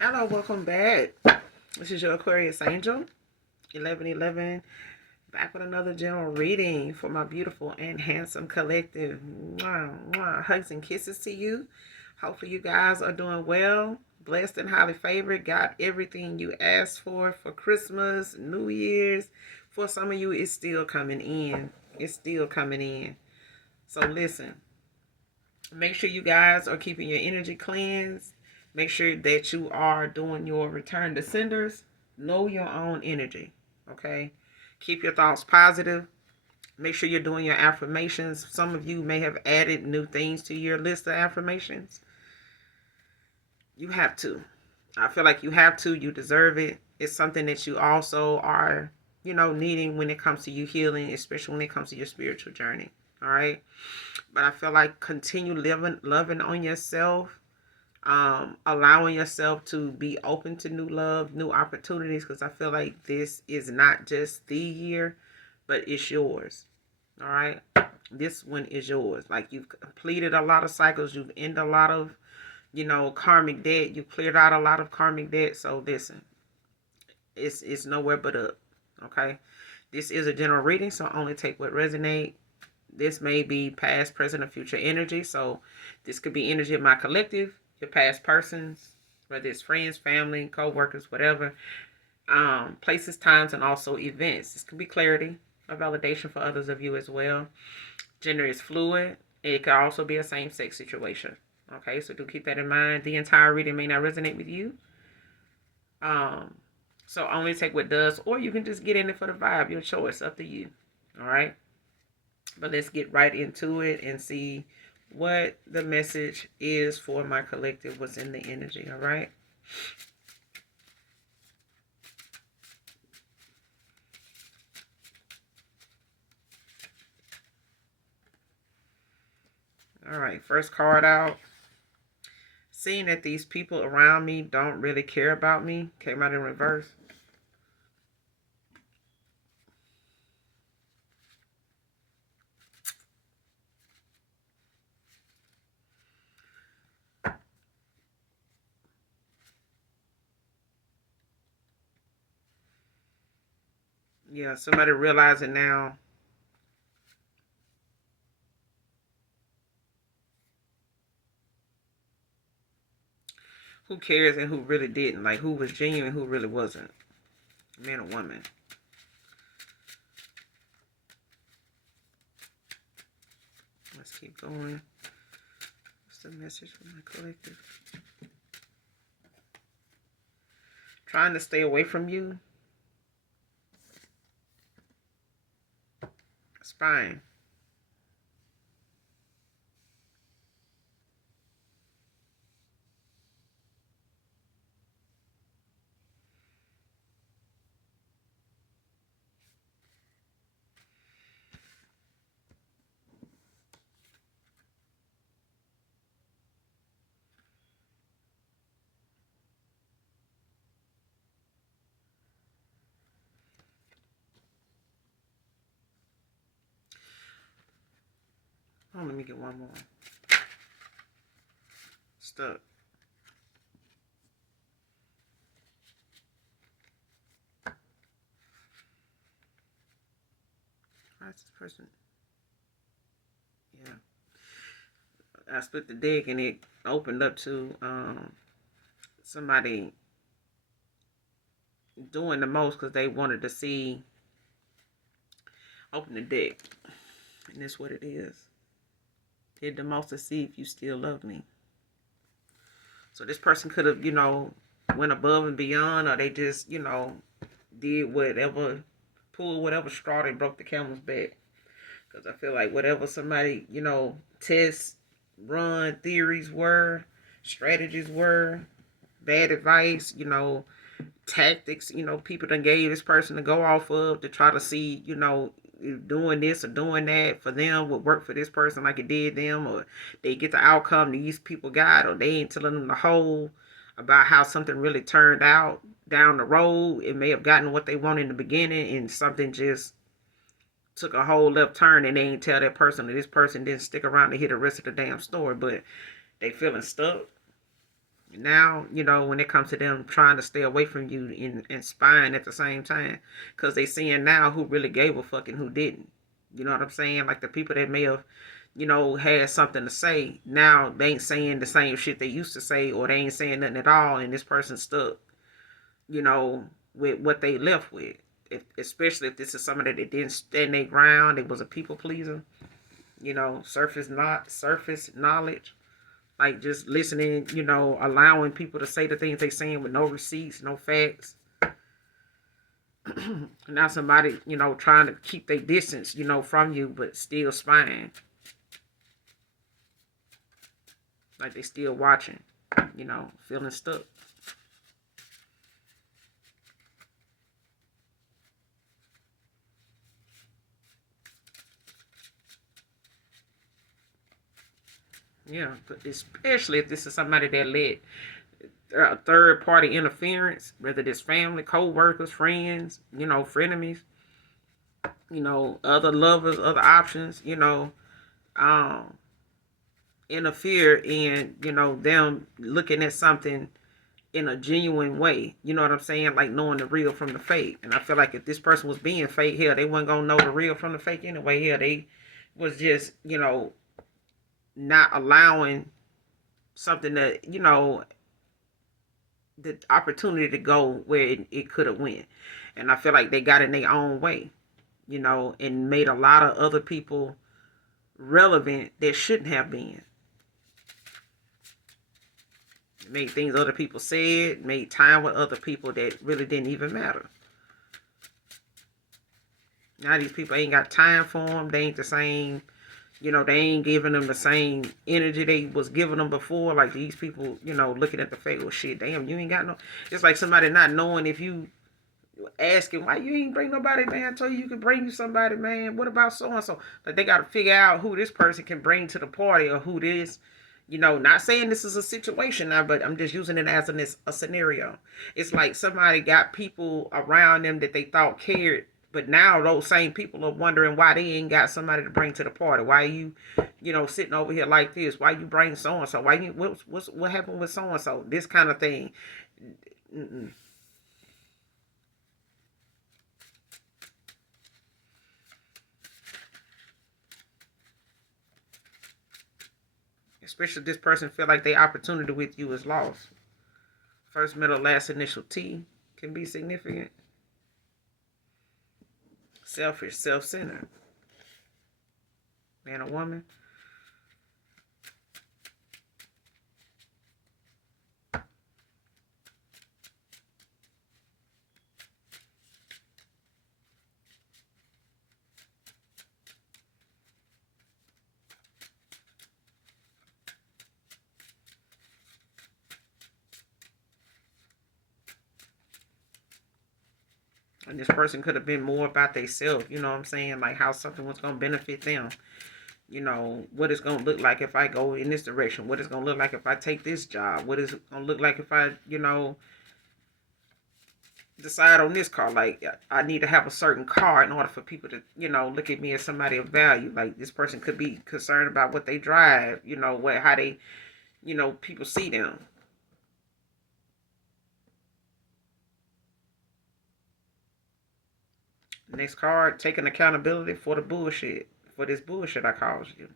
Hello, welcome back. This is your Aquarius Angel, 1111, back with another general reading for my beautiful and handsome collective. Mwah, mwah. Hugs and kisses to you. Hopefully you guys are doing well, blessed and highly favored, got everything you asked for Christmas, New Year's. For some of you, it's still coming in. It's still coming in. So listen, make sure you guys are keeping your energy cleansed. Make sure that you are doing your return to senders. Know your own energy. Okay. Keep your thoughts positive. Make sure you're doing your affirmations. Some of you may have added new things to your list of affirmations. You have to. I feel like you have to. You deserve it. It's something that you also are, needing when it comes to you healing, especially when it comes to your spiritual journey. All right. But I feel like continue loving on yourself, allowing yourself to be open to new love, new opportunities, because I feel like this is not just the year, but it's yours. All right. This one is yours. Like, you've completed a lot of cycles. You've ended a lot of, karmic debt. You've cleared out a lot of karmic debt. So listen, it's nowhere but up. Okay. This is a general reading, so only take what resonates. This may be past, present, or future energy. So this could be energy of my collective, your past persons, whether it's friends, family, co-workers, whatever. Places, times, and also events. This could be clarity or validation for others of you as well. Gender is fluid. It could also be a same-sex situation. Okay, so do keep that in mind. The entire reading may not resonate with you. So only take what does, or you can just get in it for the vibe. Your choice, up to you. All right. But let's get right into it and see what the message is for my collective, what's in the energy, all right? All right, first card out. Seeing that these people around me don't really care about me, came out in reverse. Yeah, somebody realizing now who cares and who really didn't. Like, who was genuine, who really wasn't. Man or woman. Let's keep going. What's the message for my collective? Trying to stay away from you. Spying. Oh, let me get one more. Stuck. Why is this person? Yeah. I split the deck and it opened up to somebody doing the most because they wanted to see, open the deck. And that's what it is. Did the most to see if you still love me. So this person could have, went above and beyond, or they just, did whatever, pulled whatever straw that broke the camel's back. Because I feel like whatever somebody, tests, run, theories were, strategies were, bad advice, tactics, people done gave this person to go off of to try to see, doing this or doing that for them would work for this person like it did them, or they get the outcome these people got, or they ain't telling them the whole about how something really turned out down the road. It may have gotten what they want in the beginning and something just took a whole left turn and they ain't tell that person, that this person didn't stick around to hear the rest of the damn story, but they feeling stuck. Now, when it comes to them trying to stay away from you and spying at the same time, because they seeing now who really gave a fuck and who didn't. You know what I'm saying? Like the people that may have, had something to say, now they ain't saying the same shit they used to say, or they ain't saying nothing at all, and this person stuck, with what they left with. Especially if this is somebody that didn't stand their ground, it was a people pleaser, surface knowledge, like just listening, allowing people to say the things they saying with no receipts, no facts. Now somebody, trying to keep their distance, from you, but still spying. Like they still watching, feeling stuck. Yeah, but especially if this is somebody that led third party interference, whether it's family, co-workers, friends, frenemies, other lovers, other options, um, interfere in, them looking at something in a genuine way. You know what I'm saying? Like knowing the real from the fake. And I feel like if this person was being fake, hell, they wasn't gonna know the real from the fake anyway. Hell, they was just, not allowing something that, the opportunity to go where it could have went. And I feel like they got in their own way, and made a lot of other people relevant that shouldn't have been. Made things other people said, made time with other people that really didn't even matter. Now these people ain't got time for them. They ain't the same, they ain't giving them the same energy they was giving them before. Like these people, looking at the face, well, shit, damn, you ain't got no. It's like somebody not knowing if you asking why you ain't bring nobody, man. I told you could bring you somebody, man. What about so and so? Like they got to figure out who this person can bring to the party, or who this, not saying this is a situation now, but I'm just using it as a scenario. It's like somebody got people around them that they thought cared, but now those same people are wondering why they ain't got somebody to bring to the party. Why you, sitting over here like this? Why you bring so and so? Why you what happened with so and so? This kind of thing. Mm-mm. Especially if this person feel like their opportunity with you is lost. First, middle, last initial T can be significant. Selfish, self-centered. Man or woman. And this person could have been more about themselves, you know what I'm saying? Like how something was going to benefit them. What it's going to look like if I go in this direction. What it's going to look like if I take this job. What is it going to look like if I, decide on this car. Like I need to have a certain car in order for people to, look at me as somebody of value. Like this person could be concerned about what they drive, how they, people see them. Next card, taking accountability for the bullshit. For this bullshit I caused you.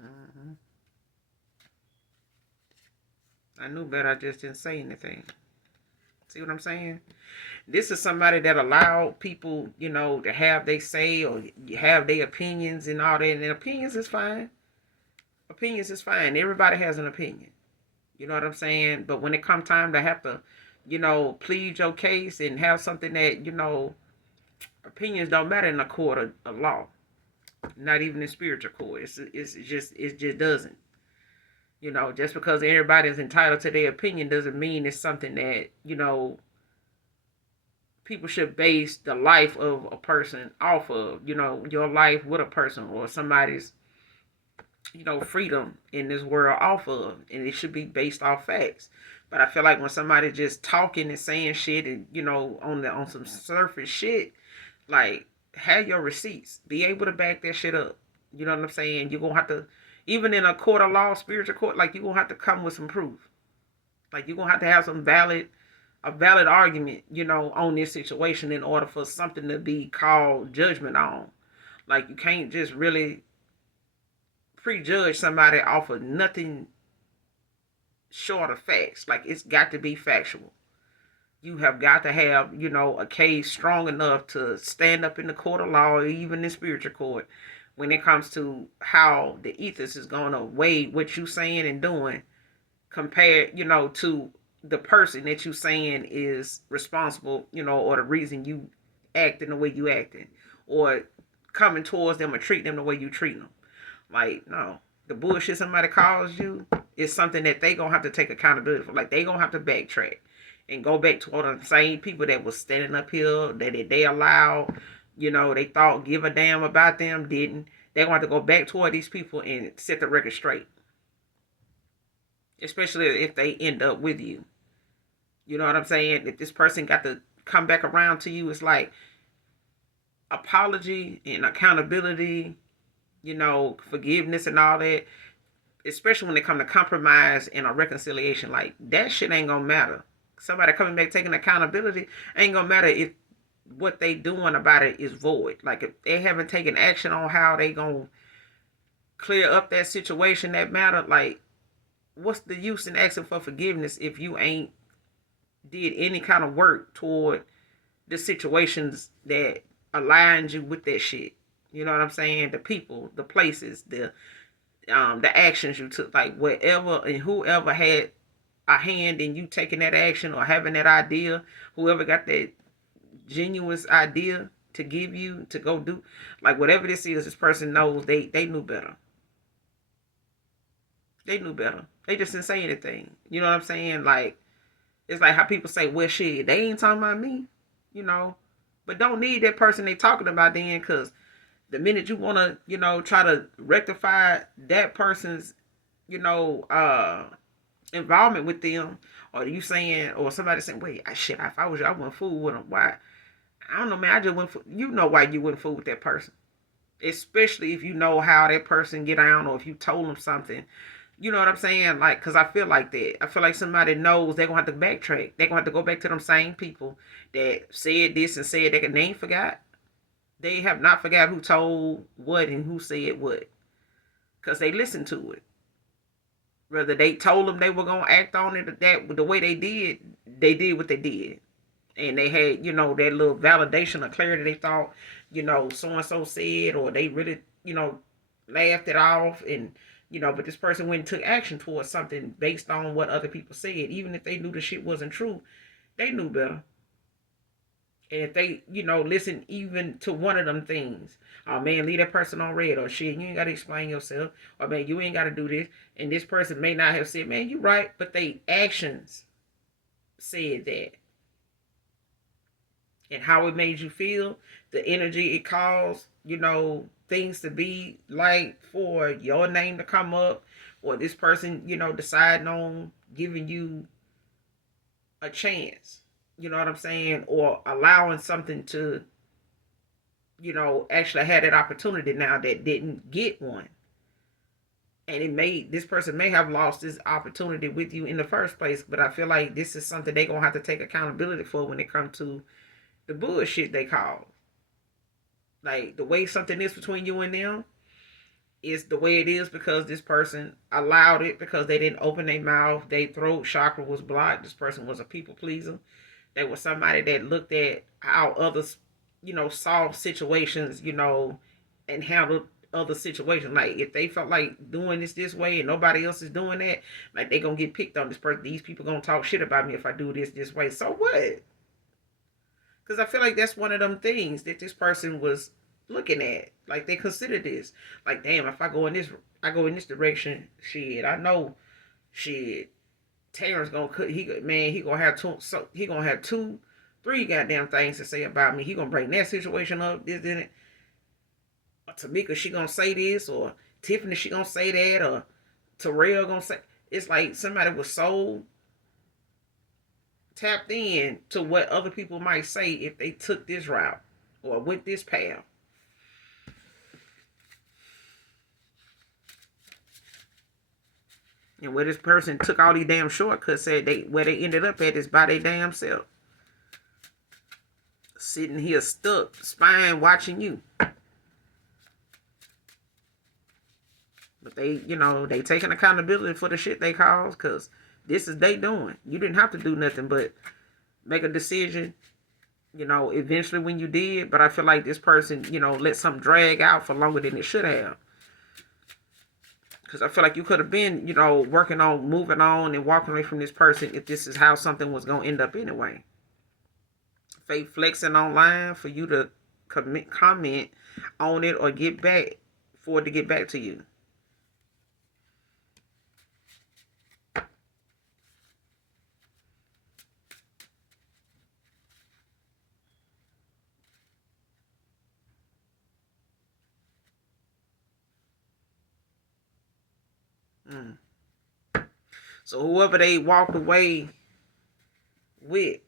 Mm-hmm. I knew better, I just didn't say anything. See what I'm saying? This is somebody that allowed people, to have they say or have their opinions and all that. And opinions is fine. Opinions is fine. Everybody has an opinion. You know what I'm saying? But when it come time to have to, plead your case and have something that, opinions don't matter in a court of law. Not even in spiritual court. It just doesn't. Just because everybody is entitled to their opinion doesn't mean it's something that, people should base the life of a person off of, your life with a person or somebody's, freedom in this world off of. And it should be based off facts. But I feel like when somebody just talking and saying shit and on some surface shit, like, have your receipts. Be able to back that shit up. You know what I'm saying? You're gonna have to, even in a court of law, spiritual court, like, you're gonna have to come with some proof. Like, you're gonna have some a valid argument, on this situation in order for something to be called judgment on. Like, you can't just really prejudge somebody off of nothing short of facts. Like, it's got to be factual. You have got to have, a case strong enough to stand up in the court of law or even in spiritual court when it comes to how the ethos is going to weigh what you saying and doing compared, to the person that you saying is responsible, or the reason you acting the way you acting, or coming towards them or treating them the way you treat them. Like, no, the bullshit somebody calls you is something that they gonna have to take accountability for. Like, they gonna have to backtrack and go back to all the same people that was standing up here that they allowed, they thought give a damn about them, didn't. They're gonna have to go back toward these people and set the record straight. Especially if they end up with you. You know what I'm saying? If this person got to come back around to you, it's like apology and accountability, forgiveness and all that. Especially when it come to compromise and a reconciliation, like, that shit ain't gonna matter. Somebody coming back taking accountability ain't gonna matter if what they doing about it is void. Like, if they haven't taken action on how they gonna clear up that situation that matter, like, what's the use in asking for forgiveness if you ain't did any kind of work toward the situations that aligned you with that shit? You know what I'm saying? The people, the places, the actions you took, like, whatever and whoever had a hand in you taking that action or having that idea, whoever got that genuine idea to give you to go do, like, whatever this is, this person knows they knew better. They knew better. They just didn't say anything. You know what I'm saying? Like, it's like how people say, well, shit, they ain't talking about me, but don't need that person they talking about then, because the minute you want to, try to rectify that person's, involvement with them, or you saying, or somebody saying, wait, shit, if I was you, I wouldn't fool with them. Why? I don't know, man. I just wouldn't fool. You know why you wouldn't fool with that person. Especially if you know how that person get down, or if you told them something. You know what I'm saying? Like, because I feel like that. I feel like somebody knows they're going to have to backtrack. They're going to have to go back to them same people that said this and said that, and they ain't forgot. They have not forgot who told what and who said what. Because they listened to it. Whether they told them they were going to act on it that the way they did what they did. And they had, that little validation or clarity they thought, so-and-so said, or they really, laughed it off. And, but this person went and took action towards something based on what other people said. Even if they knew the shit wasn't true, they knew better. And if they, listen even to one of them things, oh man, leave that person on red, or shit, you ain't got to explain yourself, or man, you ain't got to do this. And this person may not have said, man, you right, but they actions said that. And how it made you feel, the energy it caused, things to be like for your name to come up, or this person, deciding on giving you a chance. You know what I'm saying? Or allowing something to, actually had that opportunity now that didn't get one. And this person may have lost this opportunity with you in the first place. But I feel like this is something they're going to have to take accountability for when it comes to the bullshit they call. Like, the way something is between you and them is the way it is because this person allowed it, because they didn't open their mouth. Their throat chakra was blocked. This person was a people pleaser. They were somebody that looked at how others, solve situations, and handled other situations. Like, if they felt like doing this way and nobody else is doing that, like, they gonna get picked on. This person, these people gonna talk shit about me if I do this way. So what? Because I feel like that's one of them things that this person was looking at. Like, they consider this. Like, damn, if I go in this direction, shit, I know, shit, Terrence gonna cut. He gonna have two, three goddamn things to say about me. He gonna bring that situation up, this in it. Or Tamika, she gonna say this, or Tiffany, she gonna say that, or Terrell gonna say. It's like somebody was so tapped in to what other people might say if they took this route or went this path. And where this person took all these damn shortcuts at, where they ended up at is by their damn self. Sitting here stuck, spying, watching you. But they taking accountability for the shit they cause, because this is they doing. You didn't have to do nothing but make a decision, eventually when you did. But I feel like this person, let something drag out for longer than it should have. Because I feel like you could have been, working on moving on and walking away from this person if this is how something was going to end up anyway. Fake flexing online for you to comment on it or get back, for it to get back to you. So whoever they walked away with,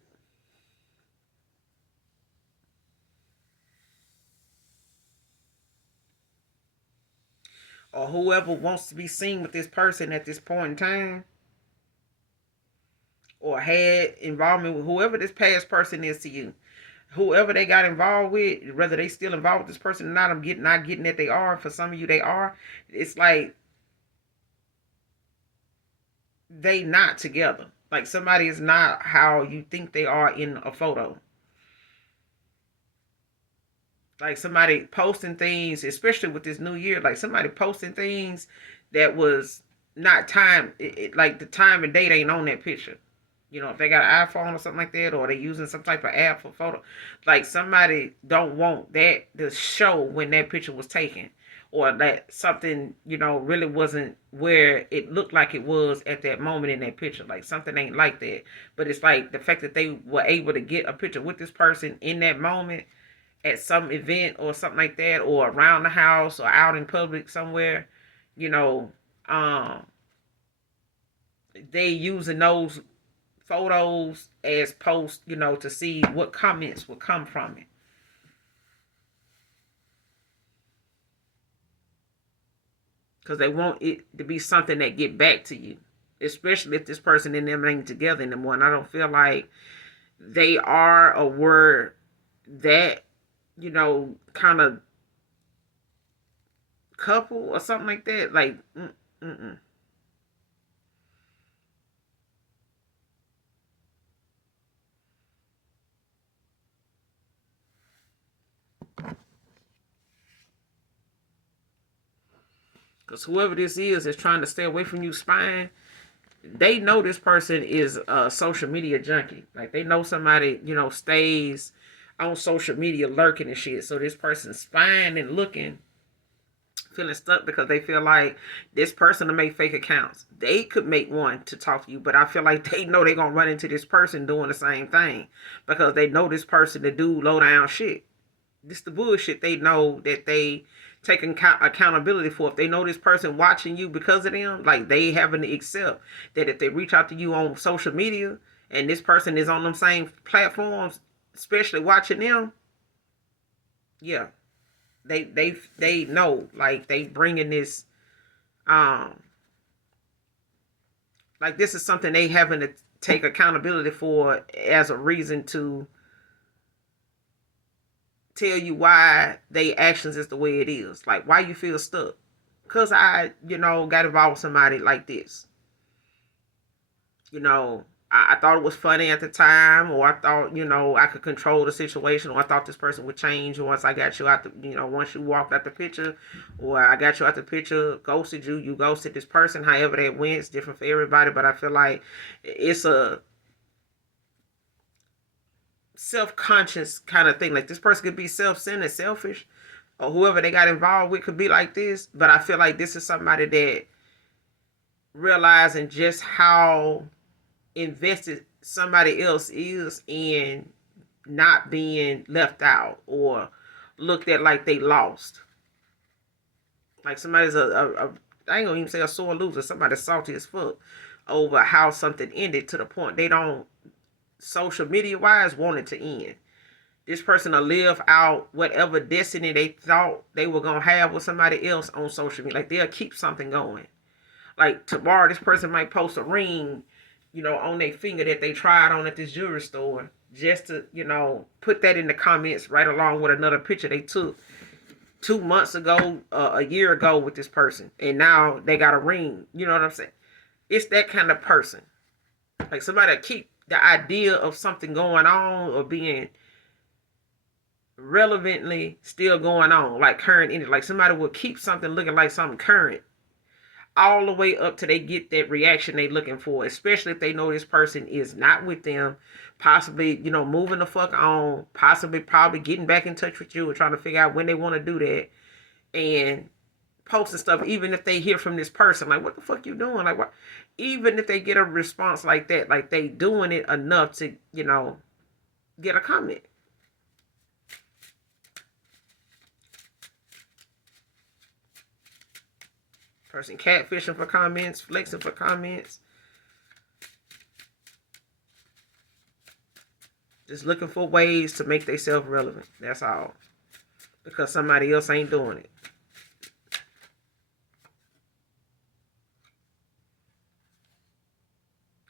or whoever wants to be seen with this person at this point in time, or had involvement with whoever this past person is to you, whoever they got involved with, whether they still involved with this person or not, I'm not getting that they are. For some of you, they are. It's like they not together. Like somebody is not how you think they are in a photo. Like somebody posting things, especially with this new year, like somebody posting things that was not time, like the time and date ain't on that picture. If they got an iPhone or something like that, or they using some type of app for photo, like somebody don't want that to show when that picture was taken, or that something, really wasn't where it looked like it was at that moment in that picture. Like something ain't like that. But it's like the fact that they were able to get a picture with this person in that moment at some event or something like that, or around the house or out in public somewhere, they using those photos as posts, to see what comments would come from it. Because they want it to be something that get back to you, especially if this person and them ain't together anymore. And I don't feel like they are or were that, kind of couple or something like that. Like, because whoever this is trying to stay away from you spying. They know this person is a social media junkie. Like they know somebody, stays on social media lurking and shit. So this person's spying and looking, feeling stuck because they feel like this person to make fake accounts. They could make one to talk to you, but I feel like they know they're going to run into this person doing the same thing because they know this person to do low down shit. This the bullshit they know that they taking accountability for. If they know this person watching you because of them, like they having to accept that if they reach out to you on social media and this person is on them same platforms, especially watching them, yeah, they know, like they bringing this, like this is something they having to take accountability for as a reason to tell you why they actions is the way it is. Like why you feel stuck. Because I, got involved with somebody like this. I thought it was funny at the time, or I thought, I could control the situation, or I thought this person would change once I got you out the, once you walked out the picture, or I got you out the picture, ghosted you, you ghosted this person, however that went, it's different for everybody, but I feel like it's a self-conscious kind of thing. Like this person could be self-centered, selfish, or whoever they got involved with could be like this. But I feel like this is somebody that realizing just how invested somebody else is in not being left out or looked at like they lost. Like somebody's I ain't gonna even say a sore loser. Somebody's salty as fuck over how something ended to the point they don't social media wise want it to end. This person will live out whatever destiny they thought they were going to have with somebody else on social media. Like, they'll keep something going. Like, tomorrow, this person might post a ring, on their finger that they tried on at this jewelry store, just to, put that in the comments right along with another picture they took 2 months ago, a year ago with this person. And now they got a ring. You know what I'm saying? It's that kind of person. Like, somebody keep the idea of something going on or being relevantly still going on, like current in it. Like, somebody will keep something looking like something current all the way up till they get that reaction they looking for, especially if they know this person is not with them, possibly, moving the fuck on, probably getting back in touch with you or trying to figure out when they want to do that, and posting stuff, even if they hear from this person, like, what the fuck you doing? Like, what? Even if they get a response like that, like, they doing it enough to, get a comment. Person catfishing for comments, flexing for comments. Just looking for ways to make themselves relevant. That's all. Because somebody else ain't doing it.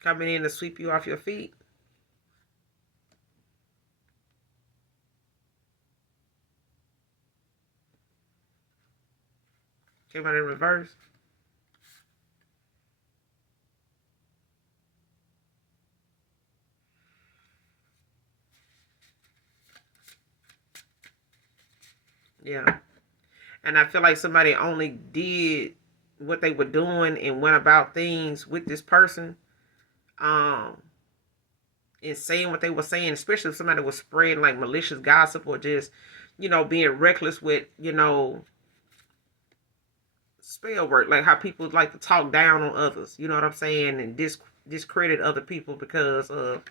Coming in to sweep you off your feet. Came out in reverse. Yeah. And I feel like somebody only did what they were doing and went about things with this person. And saying what they were saying, especially if somebody was spreading like malicious gossip or just, being reckless with, spell work, like how people like to talk down on others, you know what I'm saying, and discredit other people because of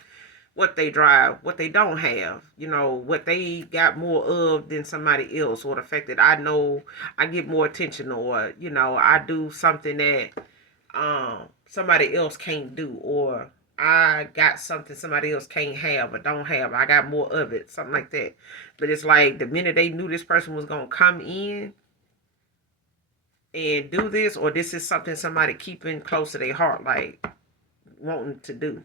what they drive, what they don't have, what they got more of than somebody else, or the fact that I know I get more attention, or I do something that somebody else can't do, or I got something somebody else can't have or don't have. I got more of it, something like that. But it's like the minute they knew this person was gonna come in and do this, or this is something somebody keeping close to their heart, like wanting to do.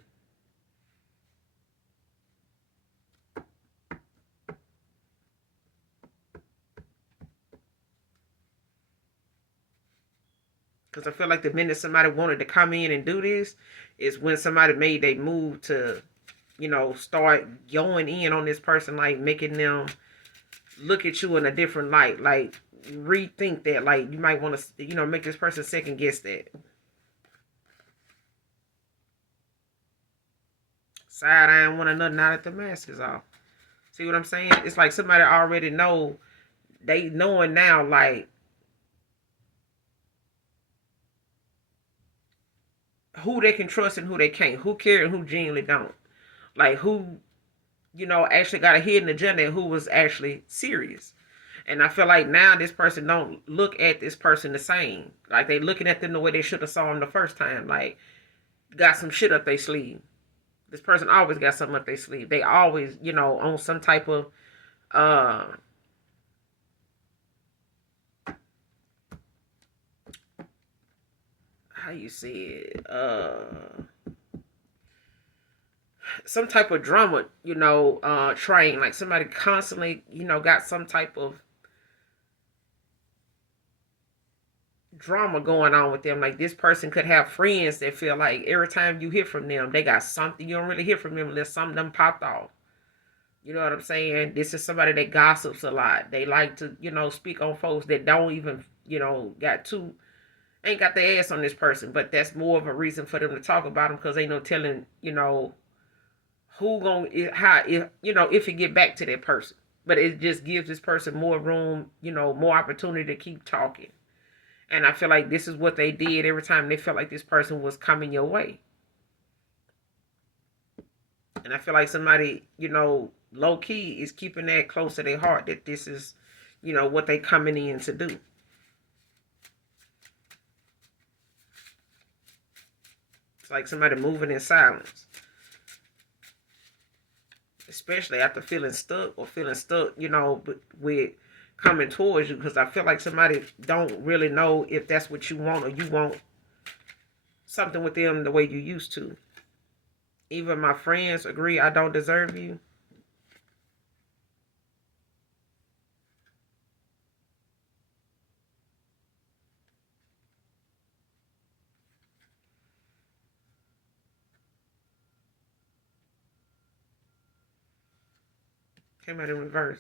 Because I feel like the minute somebody wanted to come in and do this is when somebody made a move to, start going in on this person, like making them look at you in a different light, like rethink that, like you might want to, make this person second guess that. Side eyeing one another now that the mask is off. See what I'm saying? It's like somebody already know, they knowing now, like, who they can trust and who they can't, who care and who genuinely don't, like who, actually got a hidden agenda and who was actually serious. And I feel like now this person don't look at this person the same. Like, they looking at them the way they should have saw them the first time. Like, got some shit up their sleeve. This person always got something up their sleeve. They always, on some type of how you say it, some type of drama, train. Like, somebody constantly, got some type of drama going on with them. Like, this person could have friends that feel like every time you hear from them, they got something. You don't really hear from them unless something them popped off. You know what I'm saying? This is somebody that gossips a lot. They like to, speak on folks that don't even, ain't got their ass on this person. But that's more of a reason for them to talk about them, because ain't no telling, who gonna, how, if it get back to that person. But it just gives this person more room, more opportunity to keep talking. And I feel like this is what they did every time they felt like this person was coming your way. And I feel like somebody, low key is keeping that close to their heart, that this is, what they coming in to do. It's like somebody moving in silence. especially after feeling stuck or feeling stuck, with coming towards you, because I feel like somebody don't really know if that's what you want, or you want something with them the way you used to. Even my friends agree I don't deserve you. Came out in reverse.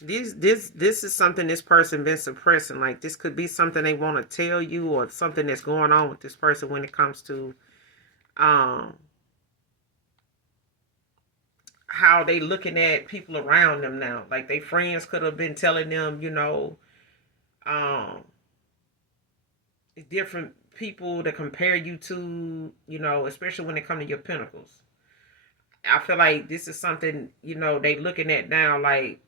This is something this person been suppressing. Like, this could be something they want to tell you, or something that's going on with this person when it comes to um how they looking at people around them now. Like, they friends could have been telling them, um different people to compare you to, especially when it comes to your pinnacles. I feel like this is something, they looking at now, like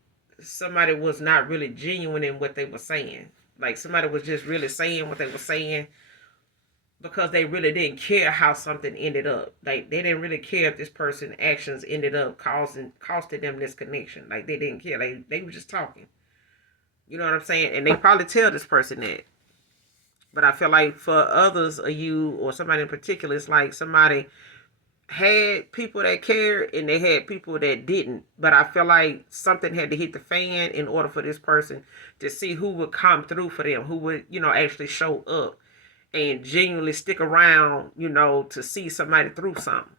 somebody was not really genuine in what they were saying. Like, somebody was just really saying what they were saying because they really didn't care how something ended up. Like, they didn't really care if this person's actions ended up costing them this connection. Like, they didn't care. They were just talking. You know what I'm saying? And they probably tell this person that. But I feel like for others of you, or somebody in particular, it's like somebody had people that cared and they had people that didn't. But I feel like something had to hit the fan in order for this person to see who would come through for them, who would, actually show up and genuinely stick around, to see somebody through something.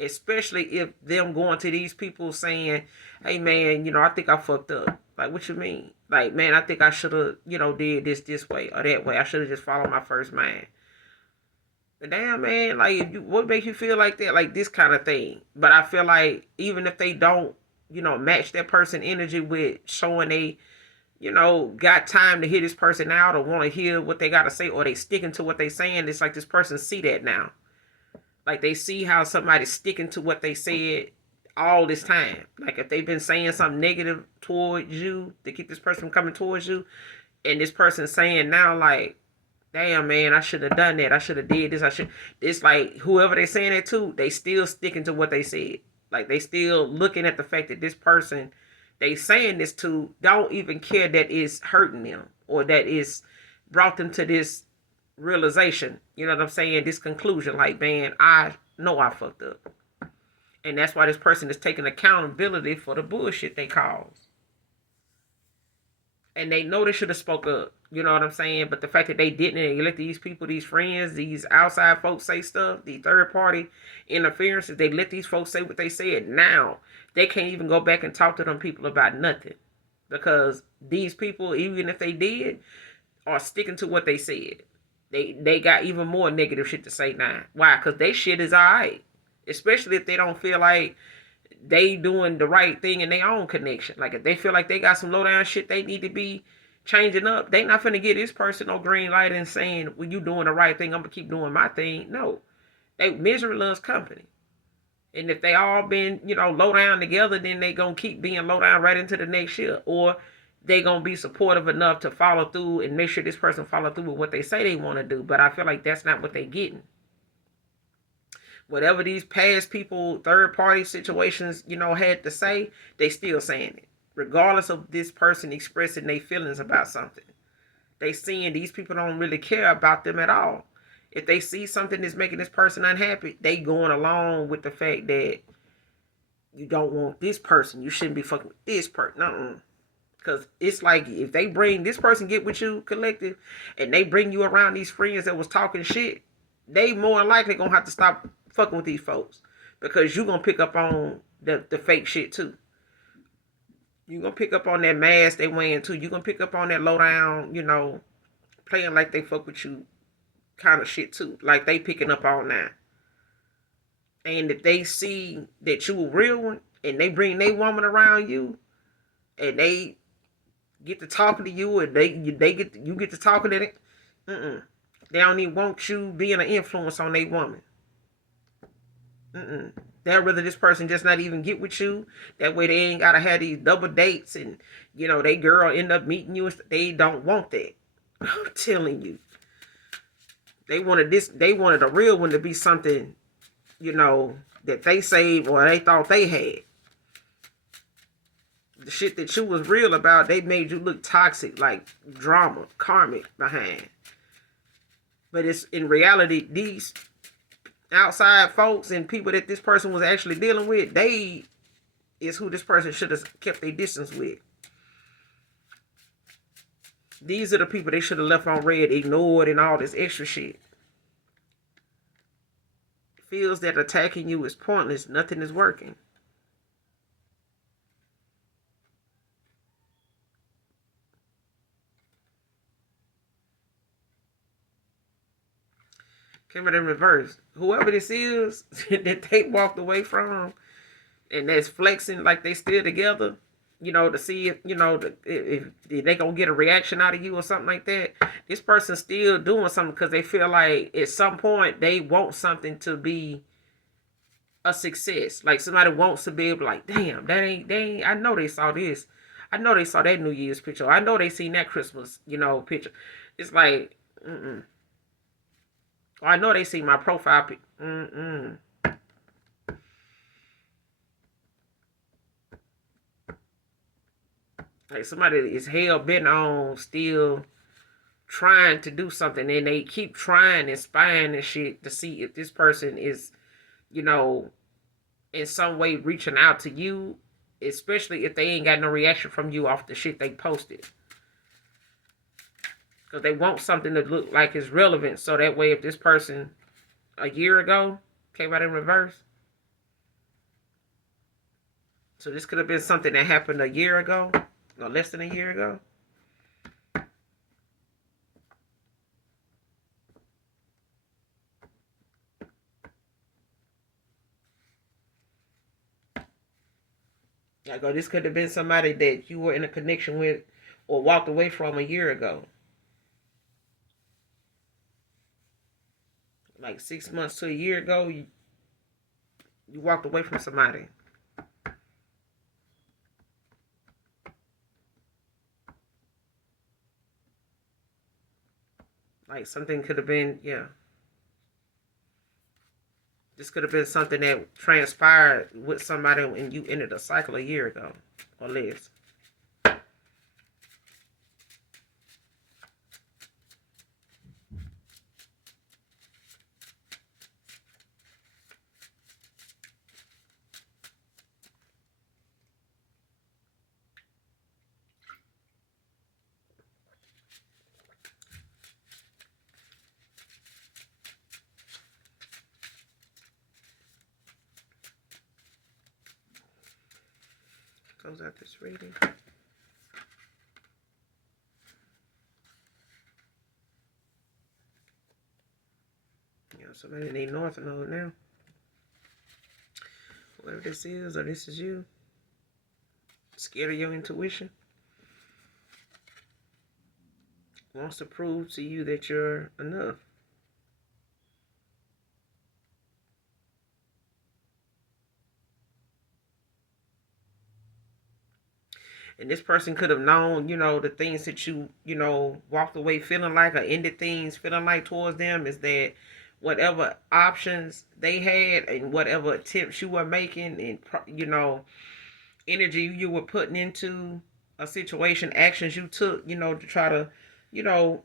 Especially if them going to these people saying, hey man, I think I fucked up. Like, what you mean? Like, man, I think I should have, did this way or that way. I should have just followed my first mind. Damn, man, like, what makes you feel like that? Like, this kind of thing. But I feel like even if they don't, match that person energy with showing they, got time to hear this person out, or want to hear what they got to say, or they sticking to what they saying, it's like this person see that now. Like, they see how somebody's sticking to what they said all this time. Like, if they've been saying something negative towards you to keep this person from coming towards you, and this person saying now, like, damn man, I should have done that. I should have did this. It's like whoever they saying it to, they still sticking to what they said. Like, they still looking at the fact that this person they saying this to don't even care that it's hurting them, or that is brought them to this realization. You know what I'm saying? This conclusion, like, man, I know I fucked up. And that's why this person is taking accountability for the bullshit they caused. And they know they should have spoke up. You know what I'm saying? But the fact that they didn't, and they let these people, these friends, these outside folks say stuff, the third party interferences, they let these folks say what they said. Now, they can't even go back and talk to them people about nothing. Because these people, even if they did, are sticking to what they said. They got even more negative shit to say now. Why? Because they shit is alright. Especially if they don't feel like they doing the right thing in their own connection. Like, if they feel like they got some low down shit they need to be changing up, they not finna get this person no green light and saying, well, you doing the right thing, I'm gonna keep doing my thing. No. Misery loves company. And if they all been, low down together, then they gonna keep being low down right into the next year. Or they gonna be supportive enough to follow through and make sure this person follow through with what they say they want to do. But I feel like that's not what they getting. Whatever these past people, third party situations, had to say, they still saying it. Regardless of this person expressing their feelings about something. They seeing these people don't really care about them at all. If they see something that's making this person unhappy, they going along with the fact that you don't want this person. You shouldn't be fucking with this person. Because it's like, if they bring this person, get with you, collective, and they bring you around these friends that was talking shit, they more than likely gonna have to stop fucking with these folks. Because you gonna pick up on the fake shit too. You gonna pick up on that mask they wearing too. You gonna pick up on that low down, playing like they fuck with you kind of shit too. Like, they picking up on that. And if they see that you a real one, and they bring their woman around you, and they get to talking to you, and you get to talking to them, they don't even want you being an influence on their woman. Mm-mm. They'd rather this person just not even get with you. That way they ain't gotta have these double dates and they girl end up meeting you. They don't want that. I'm telling you. They wanted a real one to be something, that they saved or they thought they had. The shit that you was real about, they made you look toxic, like drama, karmic behind. But it's in reality, these outside folks and people that this person was actually dealing with, they is who this person should have kept their distance with. These are the people they should have left on red, ignored, and all this extra shit. Feels that attacking you is pointless. Nothing is working. Came out in reverse. Whoever this is that they walked away from and that's flexing like they still together, to see if they gonna get a reaction out of you or something like that. This person's still doing something because they feel like at some point they want something to be a success. Like somebody wants to be able to, like, damn, they ain't, I know they saw this. I know they saw that New Year's picture. I know they seen that Christmas, picture. It's like, I know they see my profile picture. Like somebody is hell bent on still trying to do something, and they keep trying and spying and shit to see if this person is, in some way reaching out to you, especially if they ain't got no reaction from you off the shit they posted. Because they want something to look like it's relevant, so that way if this person a year ago came out in reverse, so this could have been something that happened a year ago, or less than a year ago. Like, this could have been somebody that you were in a connection with or walked away from a year ago. Like 6 months to a year ago, you walked away from somebody. Like something could have been, yeah. This could have been something that transpired with somebody and you ended a cycle a year ago or less. Close out this reading. Somebody in the north node now. Whoever this is, or this is you. Scared of your intuition. Wants to prove to you that you're enough. And this person could have known, the things that you, walked away feeling like or ended things feeling like towards them is that whatever options they had and whatever attempts you were making and, energy you were putting into a situation, actions you took, to try to,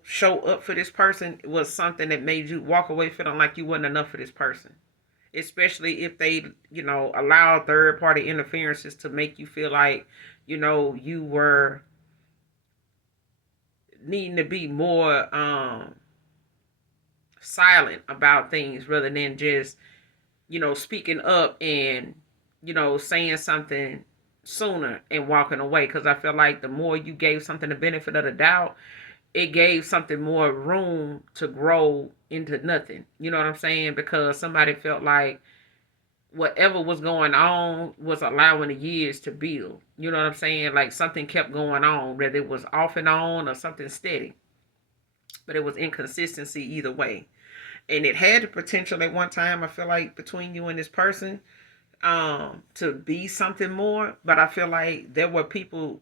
show up for this person was something that made you walk away feeling like you wasn't enough for this person. Especially if they, allow third party interferences to make you feel like, you were needing to be more silent about things rather than just, speaking up and, saying something sooner and walking away. Because I feel like the more you gave something the benefit of the doubt, it gave something more room to grow into nothing. You know what I'm saying? Because somebody felt like whatever was going on was allowing the years to build. You know what I'm saying? Like something kept going on, whether it was off and on or something steady. But it was inconsistency either way. And it had the potential at one time, I feel like, between you and this person, to be something more. But I feel like there were people,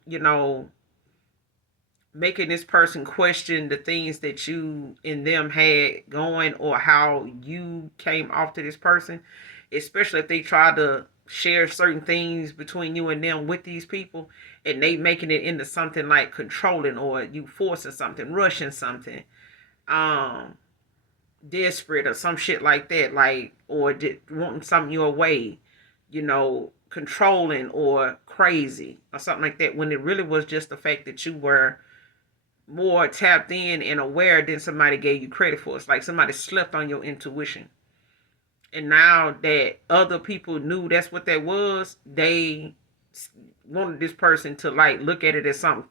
making this person question the things that you and them had going, or how you came off to this person, especially if they try to share certain things between you and them with these people, and they making it into something like controlling, or you forcing something, rushing something, um desperate or some shit like that, like, or wanting something your way, controlling or crazy or something like that, when it really was just the fact that you were more tapped in and aware than somebody gave you credit for. It's like somebody slept on your intuition. And now that other people knew that's what that was, they wanted this person to like look at it as something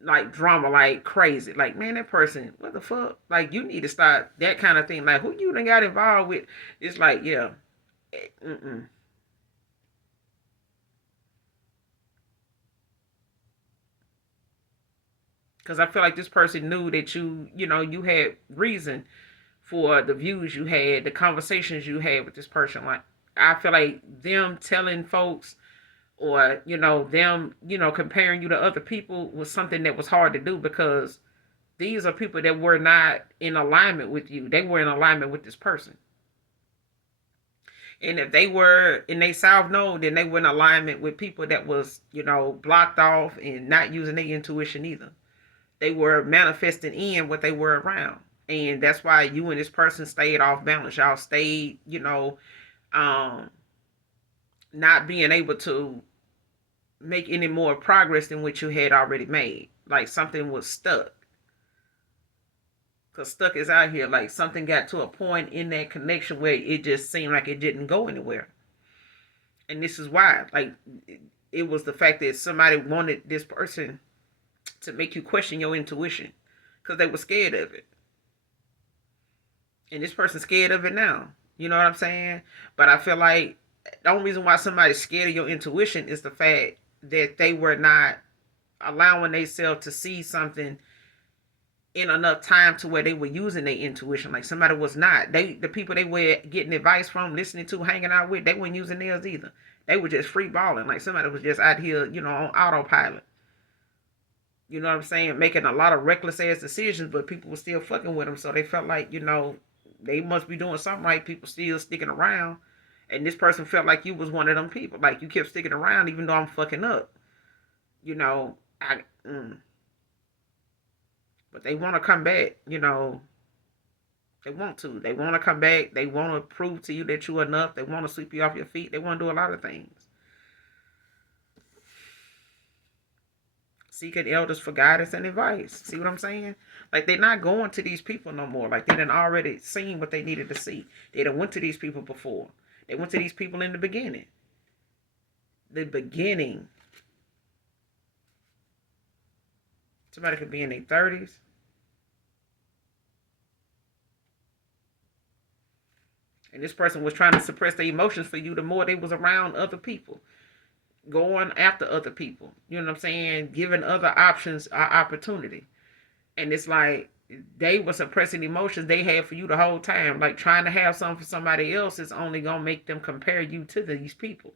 like drama, like crazy. Like, man, that person, what the fuck? Like, you need to start that kind of thing. Like, who you done got involved with? It's like, yeah. Mm-mm. Because I feel like this person knew that you had reason for the views you had, the conversations you had with this person. Like, I feel like them telling folks, or them comparing you to other people, was something that was hard to do, because these are people that were not in alignment with you. They were in alignment with this person. And if they were in they south node, then they were in alignment with people that was, blocked off and not using their intuition either. They were manifesting in what they were around. And that's why you and this person stayed off balance. Y'all stayed, um, not being able to make any more progress than what you had already made. Like something was stuck. Because stuck is out here. Like something got to a point in that connection where it just seemed like it didn't go anywhere. And this is why. Like, it was the fact that somebody wanted this person to make you question your intuition, because they were scared of it. And this person's scared of it now. You know what I'm saying? But I feel like the only reason why somebody's scared of your intuition is the fact that they were not allowing themselves to see something in enough time to where they were using their intuition. Like somebody was not. The people they were getting advice from, listening to, hanging out with, they weren't using theirs either. They were just free balling. Like somebody was just out here, on autopilot. You know what I'm saying? Making a lot of reckless ass decisions, but people were still fucking with them. So they felt like, they must be doing something right. People still sticking around. And this person felt like you was one of them people. Like you kept sticking around even though I'm fucking up. I But they want to come back, They want to. They want to come back. They want to prove to you that you're enough. They want to sweep you off your feet. They want to do a lot of things. Seeking elders for guidance and advice. See what I'm saying? Like, they're not going to these people no more. Like, they done already seen what they needed to see. They done went to these people before. They went to these people in the beginning. The beginning. Somebody could be in their 30s. And this person was trying to suppress their emotions for you the more they was around other people. Going after other people. You know what I'm saying? Giving other options an opportunity. And it's like they were suppressing emotions they had for you the whole time. Like trying to have something for somebody else is only going to make them compare you to these people.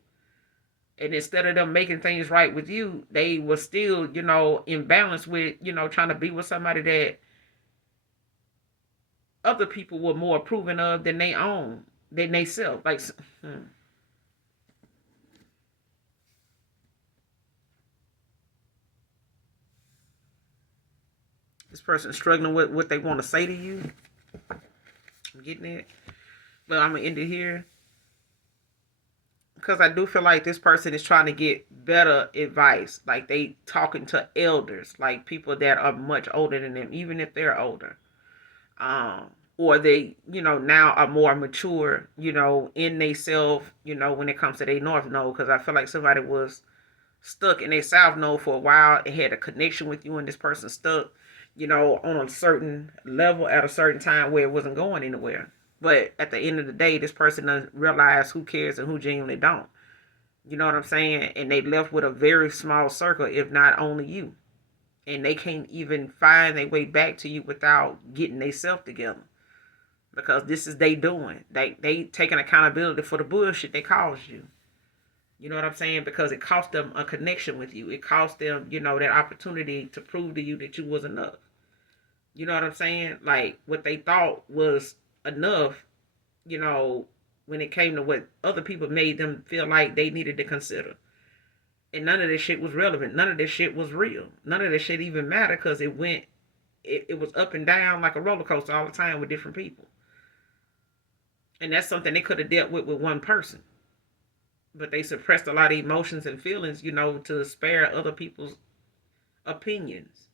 And instead of them making things right with you, they were still, in balance with, trying to be with somebody that other people were more approving of than they own, than they self. Like, this person's struggling with what they want to say to you. I'm getting it. But I'm going to end it here. Because I do feel like this person is trying to get better advice. Like they talking to elders. Like people that are much older than them. Even if they're older. Or they, now are more mature, in they self, when it comes to their north node. Because I feel like somebody was stuck in their south node for a while. It had a connection with you and this person stuck, on a certain level at a certain time where it wasn't going anywhere. But at the end of the day, this person doesn't realize who cares and who genuinely don't. You know what I'm saying? And they left with a very small circle, if not only you. And they can't even find their way back to you without getting themselves together. because this is they doing. They taking accountability for the bullshit they caused you. You know what I'm saying? Because it cost them a connection with you. It cost them, that opportunity to prove to you that you was enough. You know what I'm saying? Like what they thought was enough, you know, when it came to what other people made them feel like they needed to consider. And none of this shit was relevant. None of this shit was real. None of this shit even mattered because it was up and down like a roller coaster all the time with different people. And that's something they could have dealt with one person. But they suppressed a lot of emotions and feelings, to spare other people's opinions,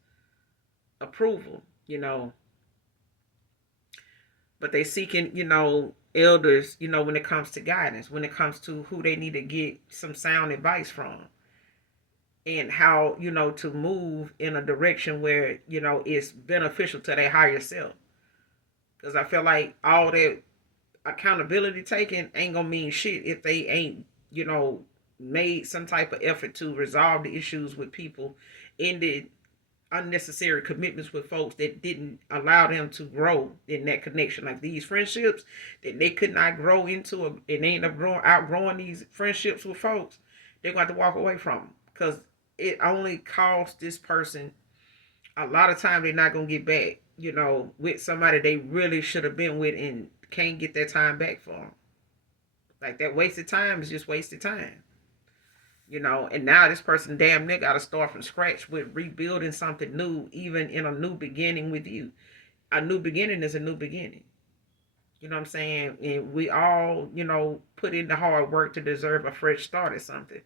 approval, But they seeking, elders, when it comes to guidance, when it comes to who they need to get some sound advice from. And how, to move in a direction where, it's beneficial to their higher self. Because I feel like all that accountability taken ain't gonna mean shit if they ain't, made some type of effort to resolve the issues with people, ended unnecessary commitments with folks that didn't allow them to grow in that connection. Like these friendships that they could not grow into, and they end up outgrowing these friendships with folks, they're going to have to walk away from them because it only cost this person a lot of time they're not going to get back, with somebody they really should have been with and can't get that time back for them. Like that wasted time is just wasted time. And now this person damn near got to start from scratch with rebuilding something new, even in a new beginning with you. A new beginning is a new beginning. You know what I'm saying? And we all, put in the hard work to deserve a fresh start at something.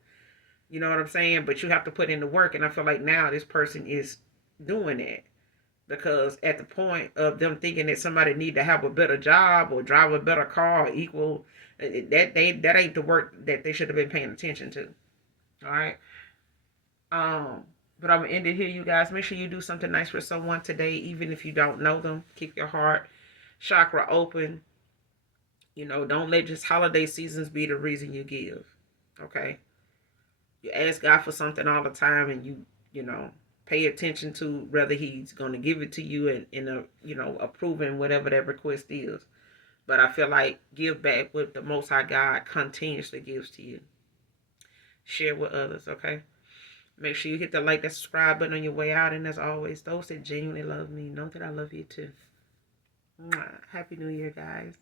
You know what I'm saying? But you have to put in the work. And I feel like now this person is doing that. Because at the point of them thinking that somebody need to have a better job or drive a better car or equal, that ain't the work that they should have been paying attention to. All right. But I'm gonna end it here, you guys. Make sure you do something nice for someone today, even if you don't know them. Keep your heart chakra open. Don't let just holiday seasons be the reason you give. Okay. You ask God for something all the time, and you pay attention to whether He's gonna give it to you in approving whatever that request is. But I feel like give back what the Most High God continuously gives to you. Share with others, okay? Make sure you hit the like and subscribe button on your way out. And as always, those that genuinely love me, know that I love you too. Happy New Year, guys.